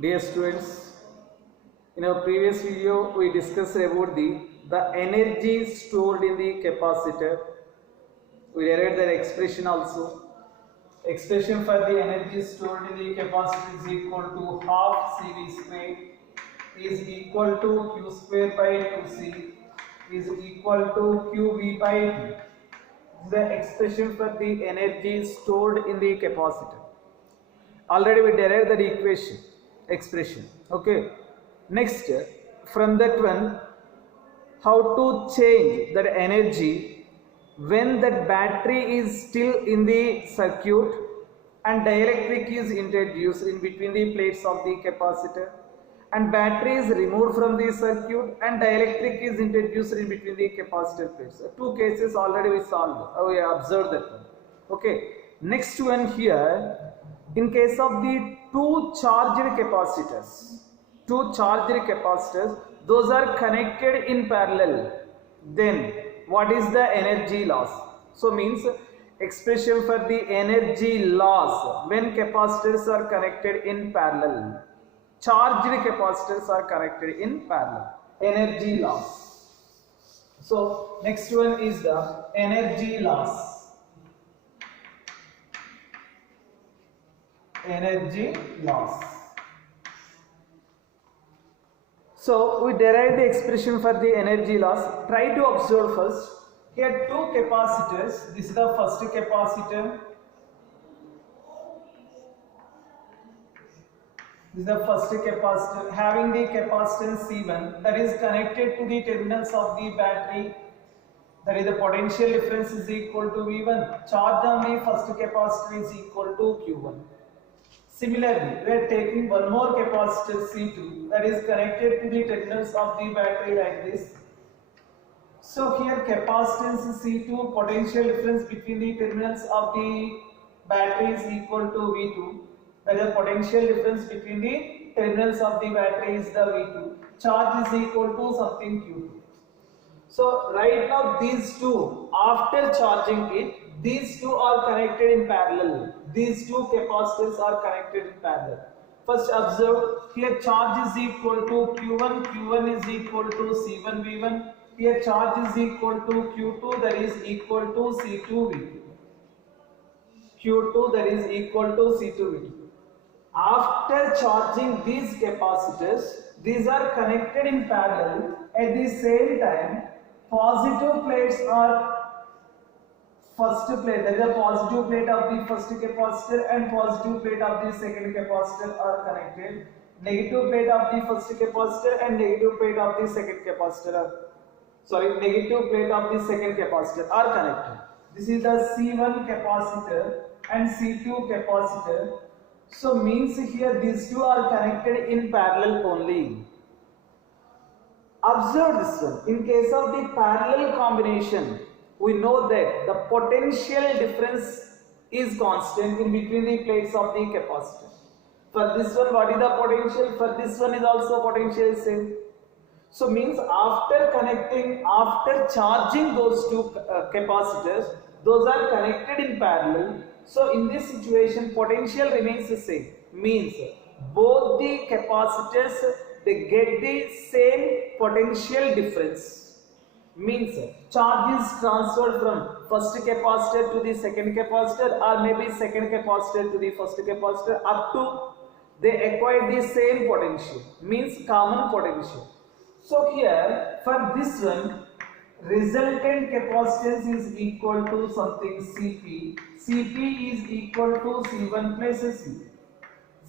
Dear students, in our previous video we discussed about the energy stored in the capacitor. We derived that expression also. Expression for the energy stored in the capacitor is equal to half CV square is equal to Q square by 2C is equal to QV by T. The expression for the energy stored in the capacitor. Already we derived that equation expression. Okay, next from that one, how to change that energy when that battery is still in the circuit and dielectric is introduced in between the plates of the capacitor, and battery is removed from the circuit and dielectric is introduced in between the capacitor plates. Two cases already we solved. We observed that one. Okay, next one here, in case of the two charged capacitors, those are connected in parallel, then what is the energy loss? So means expression for the energy loss when capacitors are connected in parallel, charged capacitors are connected in parallel, energy loss. So next one is the energy loss. So we derive the expression for the energy loss. Try to observe first. Here two capacitors. This is the first capacitor. This is the first capacitor having the capacitance C1 that is connected to the terminals of the battery. That is the potential difference is equal to V1. Charge on the first capacitor is equal to Q1. Similarly, we are taking one more capacitor C2 that is connected to the terminals of the battery like this. So here capacitance C2, potential difference between the terminals of the battery is equal to V2. That is the potential difference between the terminals of the battery is the V2. Charge is equal to something Q2. So right now these two, after charging it, these two are connected in parallel. These two capacitors are connected in parallel. First observe, here charge is equal to Q1, Q1 is equal to C1 V1. Here charge is equal to Q2, that is equal to C2 V2. Q2 that is equal to C2 V2. After charging these capacitors, these are connected in parallel. At the same time, positive plates are first plate, that is the positive plate of the first capacitor and positive plate of the second capacitor are connected. Negative plate of the first capacitor and negative plate of the second capacitor are, negative plate of the second capacitor are connected. This is the C1 capacitor and C2 capacitor. So means here these two are connected in parallel only. Observe this one. In case of the parallel combination, we know that the potential difference is constant in between the plates of the capacitor. For this one, what is the potential? For this one is also potential same. So means after charging those two capacitors, those are connected in parallel. So in this situation, potential remains the same. Means both the capacitors, they get the same potential difference. Means charge is transferred from first capacitor to the second capacitor, or maybe second capacitor to the first capacitor, up to they acquire the same potential, means common potential. So here for this one, resultant capacitance is equal to something Cp. Cp is equal to C1 plus C2.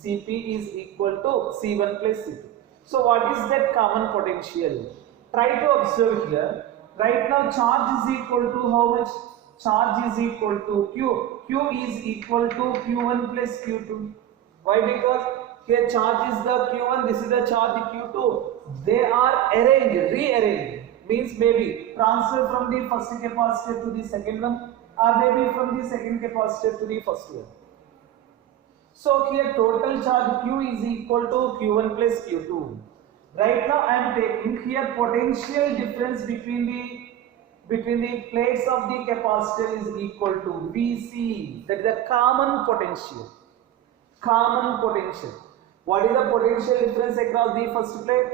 Cp is equal to C1 plus C2. So what is that common potential? Try to observe here. Right now charge is equal to how much? Charge is equal to Q. Q is equal to Q1 plus Q2. Why? Because here charge is the Q1, this is the charge Q2. They are rearranged. Means maybe transfer from the first capacitor to the second one, or maybe from the second capacitor to the first one. So here total charge Q is equal to Q1 plus Q2. Right now I am taking here potential difference between the plates of the capacitor is equal to Vc. That is the common potential. What is the potential difference across the first plate?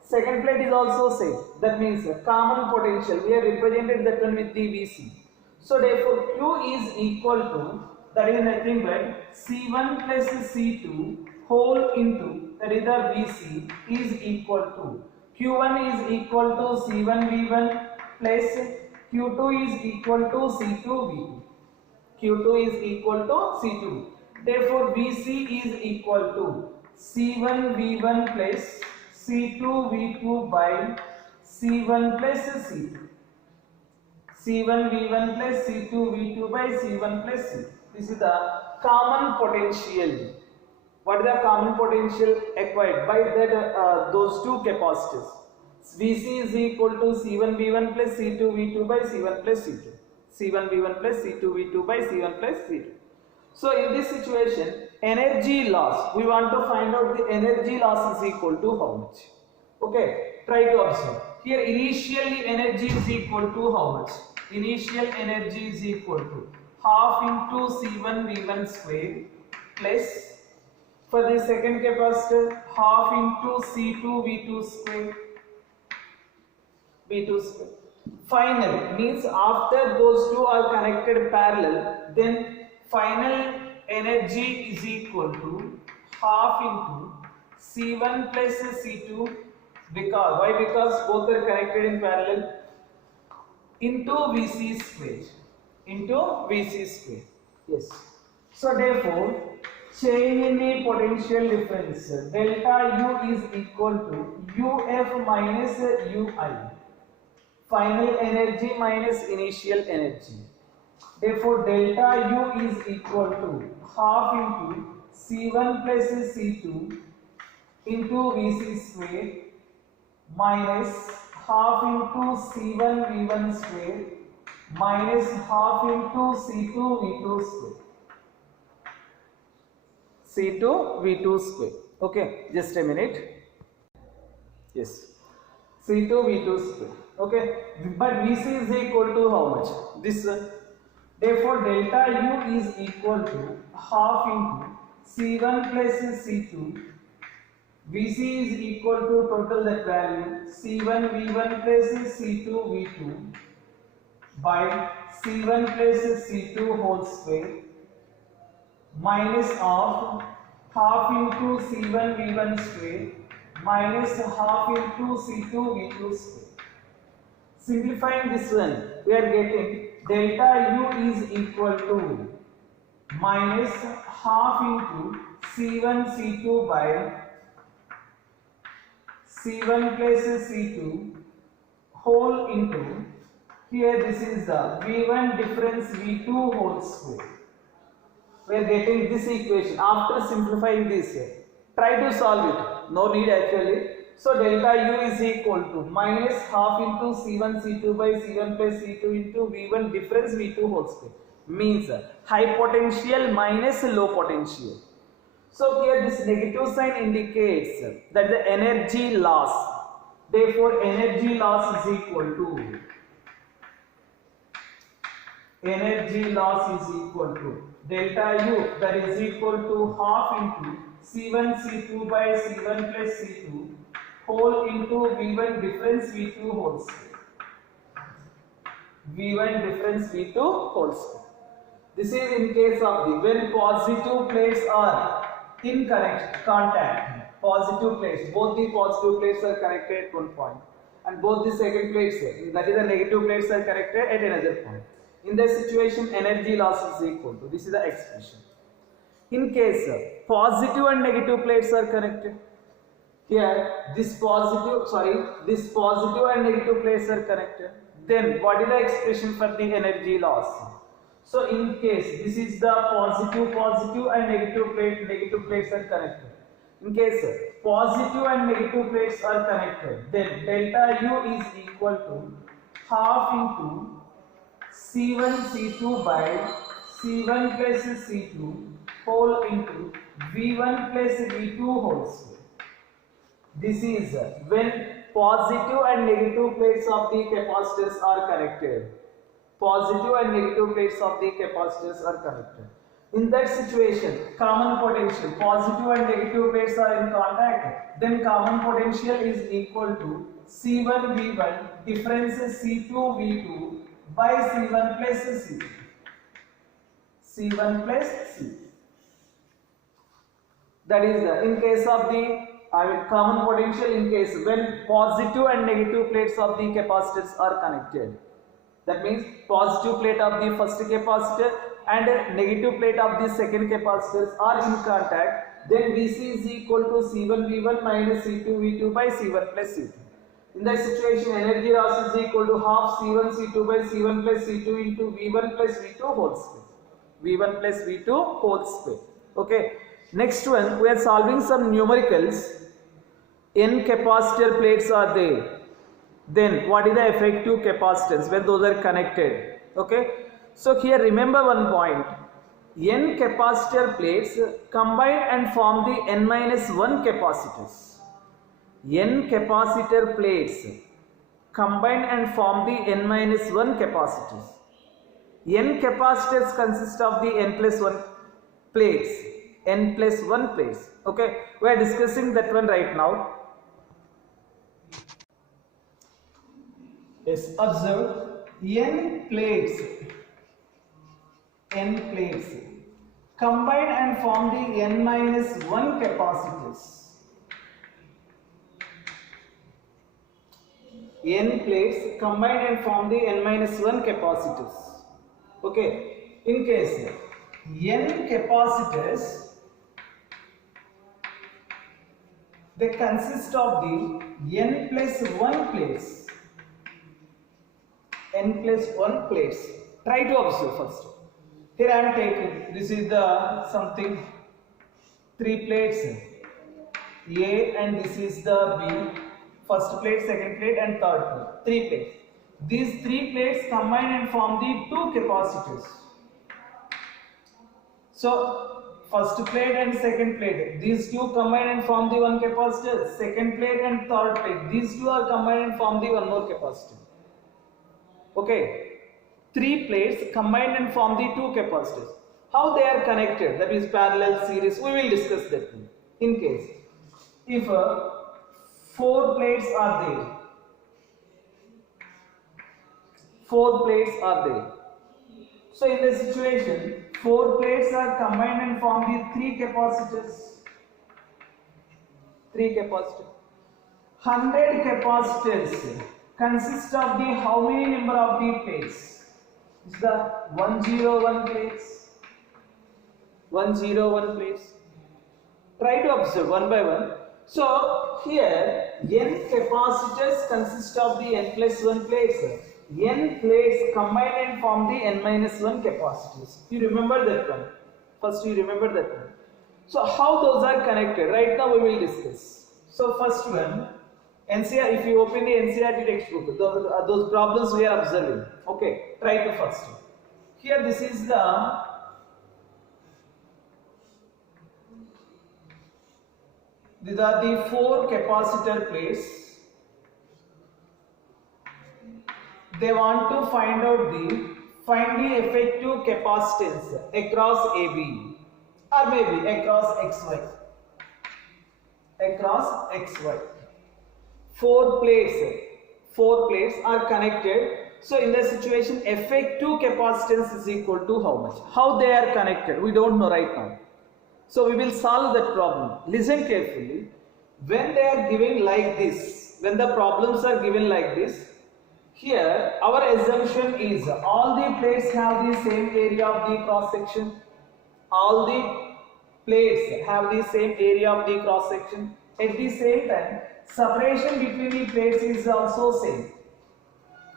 Second plate is also same. That means common potential. We have represented that one with the Vc. So therefore Q is equal to, that is nothing but C1 plus C2 whole into, that is the Vc, is equal to Q1 is equal to C1 V1 plus Q2 is equal to C2 V2. Q2 is equal to C2. Therefore Vc is equal to C1 V1 plus C2 V2 by C1 plus C2. C1 V1 plus C2 V2 by C1 plus C2. This is the common potential. What is the common potential acquired by that those two capacitors? Vc is equal to C1 V1 plus C2 V2 by C1 plus C2. C1 V1 plus C2 V2 by C1 plus C2. So in this situation, energy loss, we want to find out the energy loss is equal to how much? Okay, try to observe. Here initially energy is equal to how much? Initial energy is equal to half into C1 V1 square plus, for the second capacitor, half into C2 V2 square. Final means after those two are connected parallel, then final energy is equal to half into C1 plus C2, because why? Because both are connected in parallel, into Vc square, yes. So therefore change in the potential difference delta U is equal to UF minus UI, final energy minus initial energy. Therefore delta U is equal to half into C1 plus C2 into Vc square minus half into C1 V1 square minus half into C2 V2 square. C2 V2 square. Okay, just a minute. Yes, C2 V2 square. Okay, but Vc is equal to how much? This one. Therefore delta U is equal to half into C1 plus C2. Vc is equal to total that value C1 V1 plus C2 V2 by C1 plus C2 whole square minus of half into C1 V1 square minus half into C2 V2 square. Simplifying this one, we are getting delta U is equal to minus half into C1 C2 by C1 plus C2 whole into, here this is the V1 difference V2 whole square. We are getting this equation. After simplifying this, try to solve it. No need actually. So delta U is equal to minus half into C1 C2 by C1 plus C2 into V1 difference V2 whole square. Means high potential minus low potential. So here this negative sign indicates that the energy loss. Therefore energy loss is equal to delta U, that is equal to half into C1 C2 by C1 plus C2 whole into V1 difference V2 whole square. V1 difference V2 whole square. This is in case of the when positive plates are in contact. Positive plates, both the positive plates are connected at one point, and both the second plates, that is the negative plates, are connected at another point. In this situation, energy loss is equal to, this is the expression. In case positive and negative plates are connected, here this positive and negative plates are connected, then what is the expression for the energy loss? So in case this is the positive and negative plates are connected. In case positive and negative plates are connected, then delta U is equal to half into C1 C2 by C1 plus C2 whole into V1 plus V2 whole square. This is when positive and negative plates of the capacitors are connected. Positive and negative plates of the capacitors are connected. In that situation, common potential, positive and negative plates are in contact, then common potential is equal to C1 V1 difference C2 V2 by C1 plus C2. C1 plus C. That is the in case of the common potential in case when positive and negative plates of the capacitors are connected. That means positive plate of the first capacitor and negative plate of the second capacitors are in contact, then Vc is equal to C1 V1 minus C2 V2 by C1 plus C2. In that situation, energy loss is equal to half C1 C2 by C1 plus C2 into V1 plus V2 whole square. V1 plus V2 whole square. Okay. Next one, we are solving some numericals. N capacitor plates are there. Then what is the effective capacitance when those are connected? Okay. So here remember one point. N capacitor plates combine and form the N-1 capacitors. N capacitor plates combine and form the N-1 capacitors. N capacitors consist of the N plus 1 plates. N plus 1 plates. Okay. We are discussing that one right now. Yes, observe N plates combine and form the N-1 capacitors. N plates combine and form the N-1 capacitors. Okay. In case N capacitors, they consist of the N plus 1 plates. N plus 1 plates. Try to observe first. Here I am taking, this is the something 3 plates A and this is the B, first plate, second plate and third plate, 3 plates. These 3 plates combine and form the 2 capacitors. So first plate and second plate, these two combine and form the 1 capacitor. Second plate and third plate, these two are combined and form the 1 more capacitor. Okay. 3 plates combine and form the 2 capacitors. How they are connected, that is parallel, series, we will discuss that. In case if 4 plates are there, 4 plates are there. So in this situation, 4 plates are combined and form the 3 capacitors. 3 capacitors. 100 capacitors consist of the how many number of the plates? Is the 101 plates. 101 plates. Try to observe one by one. So here N capacitors consist of the N plus 1 plates. N plates combine and form the N-1 capacitors. You remember that one. First you remember that one. So how those are connected? Right now we will discuss. So first one, NCERT, if you open the NCERT textbook, those problems we are observing. Okay, try to first. Here this is these are the 4 capacitor plates. They want to find the effective capacitance across AB or maybe across XY. Across XY. 4 plates are connected. So in the situation, effective capacitance is equal to how much? How they are connected? We don't know right now. So we will solve that problem. Listen carefully. When they are given like this, when the problems are given like this, here our assumption is all the plates have the same area of the cross section. All the plates have the same area of the cross section. At the same time, separation between the plates is also same.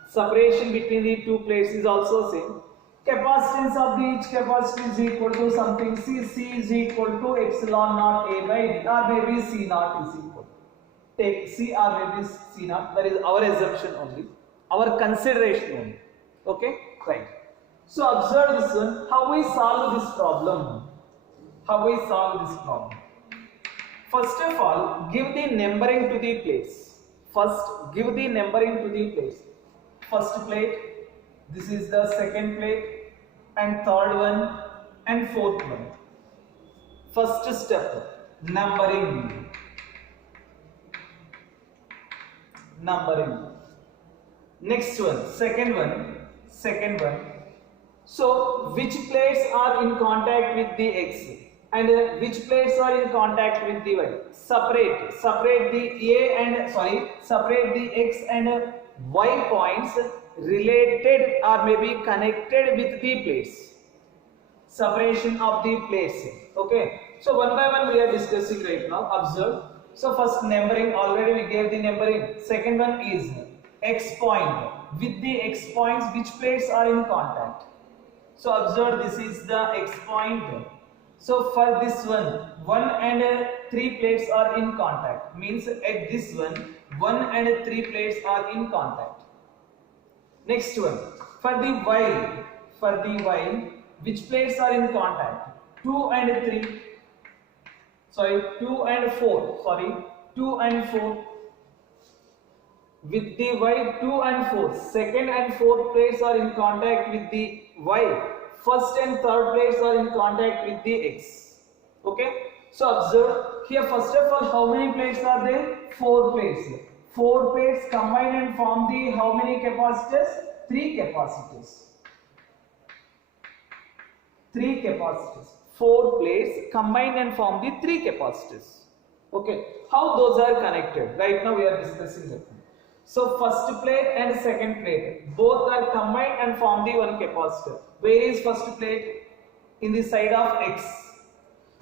Separation between the 2 plates is also same. Capacitance of each capacitor is equal to something C is equal to epsilon naught A by D, or maybe C naught is equal. Take C or maybe C naught. That is our assumption only, our consideration only. Okay, right. So observe this one. How we solve this problem? How we solve this problem? First of all, give the numbering to the plates. First, give the numbering to the plates. First plate, this is the second plate, and third one, and fourth one. First step, numbering. Next one, second one. So which plates are in contact with the X and which plates are in contact with the Y? Separate the X and Y points related or maybe connected with the plates. Separation of the plates. Okay, so one by one we are discussing right now. Observe. So first numbering, already we gave the numbering. Second one is X point. With the X points, which plates are in contact? So observe, this is the X point. So for this one, 1 and 3 plates are in contact. Means at this one, 1 and 3 plates are in contact. Next one, for the Y, which plates are in contact? 2 and 4. With the Y, 2 and 4. Second and fourth plates are in contact with the Y. First and third plates are in contact with the X. Okay. So observe here, first of all, how many plates are there? 4 plates. 4 plates combine and form the how many capacitors? 3 capacitors. 3 capacitors. 4 plates combine and form the 3 capacitors. Okay. How those are connected? Right now we are discussing that. So first plate and second plate both are combined and form the one capacitor. Where is first plate? In the side of X.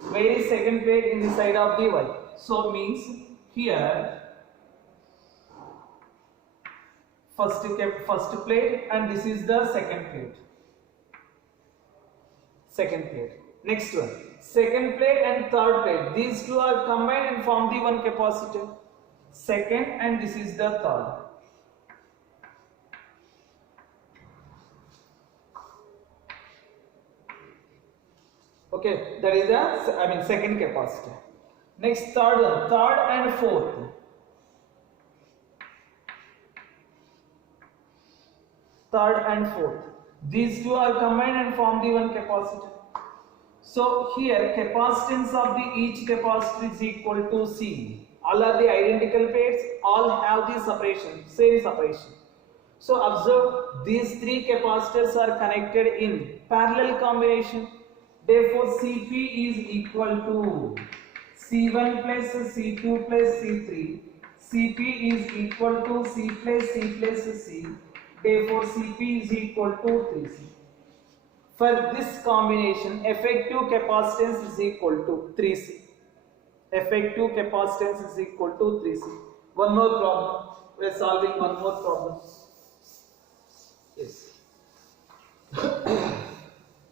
Where is second plate? In the side of the Y. So means here first plate and this is the second plate. Next one, second plate and third plate. These two are combined and form the one capacitor. Second and this is the third. Okay, that is the second capacitor. Next, third one, third and fourth. These two are combined and form the one capacitor. So here capacitance of the each capacitor is equal to C. All are the identical pairs, all have the same separation. So observe, these 3 capacitors are connected in parallel combination. Therefore Cp is equal to C1 plus C2 plus C3. Cp is equal to C plus C. Therefore Cp is equal to 3C. For this combination, effective capacitance is equal to 3C. Effective capacitance is equal to 3C. One more problem. We are solving one more problem. Yes.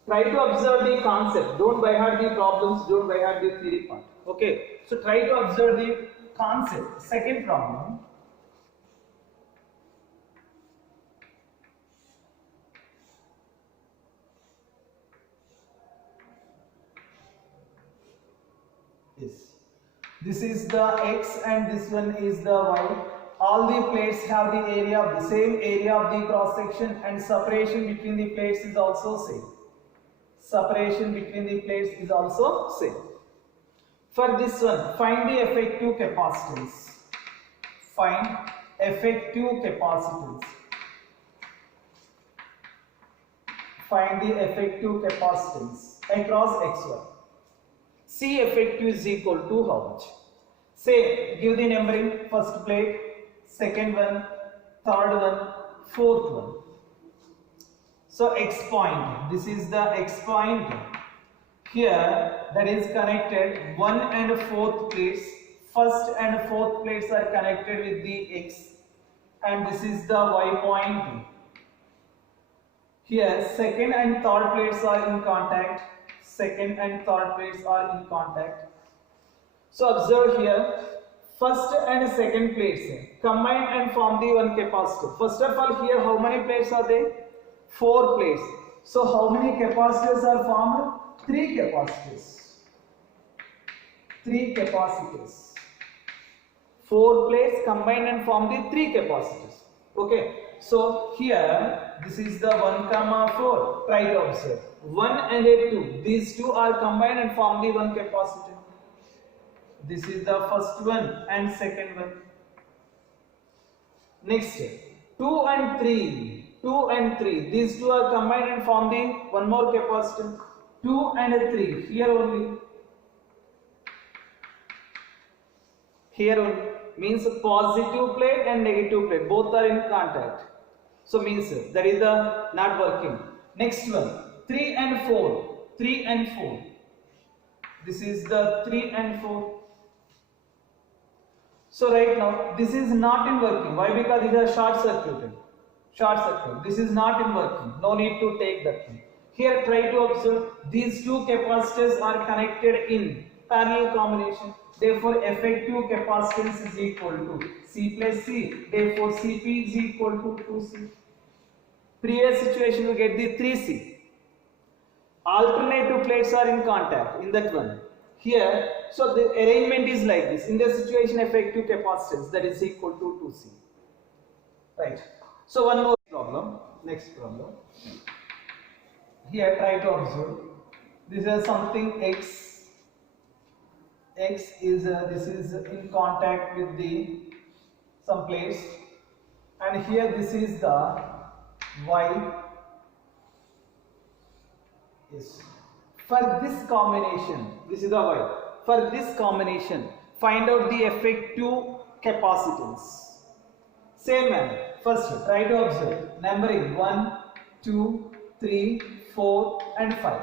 Try to observe the concept. Don't by heart the problems. Don't by heart the theory part. Okay. So try to observe the concept. Second problem. Yes. This is the X and this one is the Y. All the plates have the area of the same area of the cross section and separation between the plates is also same. For this one, find the effective capacitance. Find effective capacitance. Across X1. C effective is equal to how much? Say, give the numbering. First plate, second one, third one, fourth one. So X point, this is the X point. Here, that is connected 1 and 4th plates. First and 4th plates are connected with the X, and this is the Y point. Here, second and third plates are in contact. So observe here, first and second plates combine and form the one capacitor. First of all, here how many plates are there? 4 plates. So how many capacitors are formed? 3 capacitors. 4 plates combine and form the 3 capacitors. Okay. So here this is the 1 comma 4. Try to observe 1 and a 2. These two are combined and form the one capacitor. This is the first one and second one. Next 2 and 3. 2 and 3. These two are combined and form the one more capacitor. 2 and 3. Here only. Here only. Means positive plate and negative plate. Both are in contact. So means that is the not working. Next one. 3 and 4. 3 and 4. This is the 3 and 4. So right now this is not in working. Why? Because these are short circuited. Short circuit. This is not in working. No need to take that one. Here try to observe these two capacitors are connected in parallel combination. Therefore effective capacitance is equal to C plus C. Therefore Cp is equal to 2C. Previous situation we get the 3C. Alternative plates are in contact in that one. Here, so the arrangement is like this. In this situation effective capacitance that is equal to 2C. Right. So one more problem. Next problem. Here try to observe. This is something X. X is this is in contact with the some place, and here this is the Y. Yes. For this combination, this is the Y. For this combination, find out the effective capacitance. Same manner. First, try to observe numbering 1, 2, 3, 4, and 5.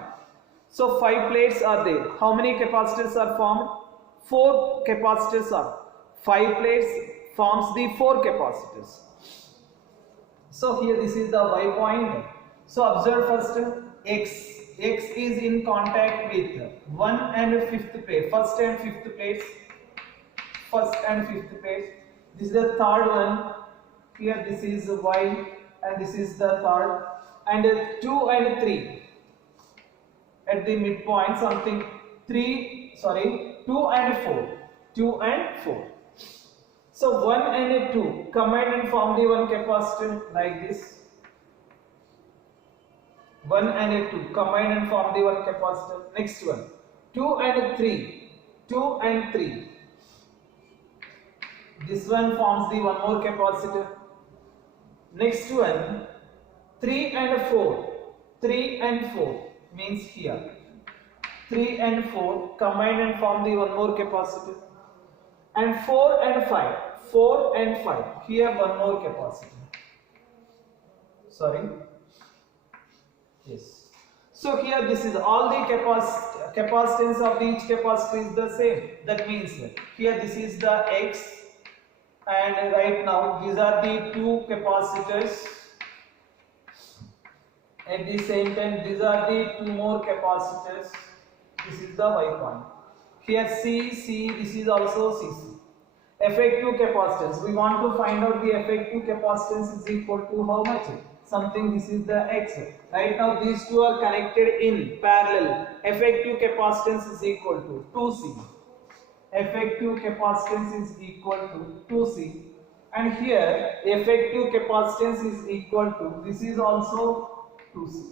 So 5 plates are there. How many capacitors are formed? 4 capacitors are. 5 plates forms the 4 capacitors. So here this is the Y point. So observe first X. X is in contact with 1 and 5th plate. First and 5th plates. First and 5th plates. This is the third one. Here this is Y and this is the third. And 2 and 3. At the midpoint something 2 and 4. 2 and 4. So 1 and 2 combine and form the one capacitor like this. 1 and 2 combine and form the one capacitor. Next one 2 and 3. 2 and 3. This one forms the one more capacitor. Next one 3 and 4. 3 and 4 means here 3 and 4 combine and form the one more capacitor. And 4 and 5. 4 and 5. Here one more capacitor. Sorry. Yes. So here this is all the capacitance of each capacitor is the same. That means here this is the X, and right now these are the two capacitors. At the same time these are the two more capacitors. This is the Y point. Here C, this is also CC. Effective capacitance. We want to find out the effective capacitance is equal to how much? Something, this is the X. Right now these two are connected in parallel. Effective capacitance is equal to 2C. Effective capacitance is equal to 2C. And here effective capacitance is equal to, this is also 2C.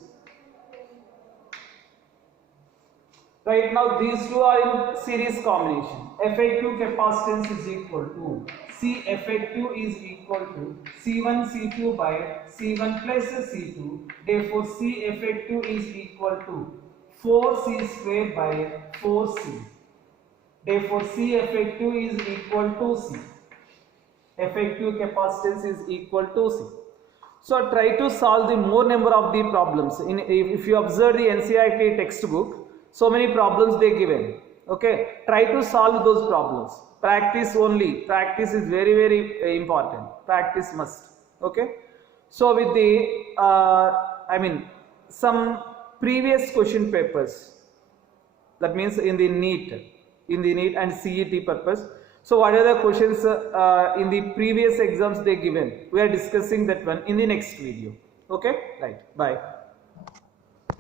Right now these two are in series combination. Effective capacitance is equal to C effective is equal to C1 C2 by C1 plus C2. Therefore C effective is equal to 4C square by 4C. Therefore C effective is equal to C. Effective capacitance is equal to C. So try to solve the more number of the problems. If you observe the NCERT textbook, so many problems they given. Okay, try to solve those problems. Practice only. Practice is very, very important. Practice must. Okay. So with the some previous question papers. That means in the NEET and CET purpose. So what are the questions in the previous exams they given? We are discussing that one in the next video. Okay. Right. Bye.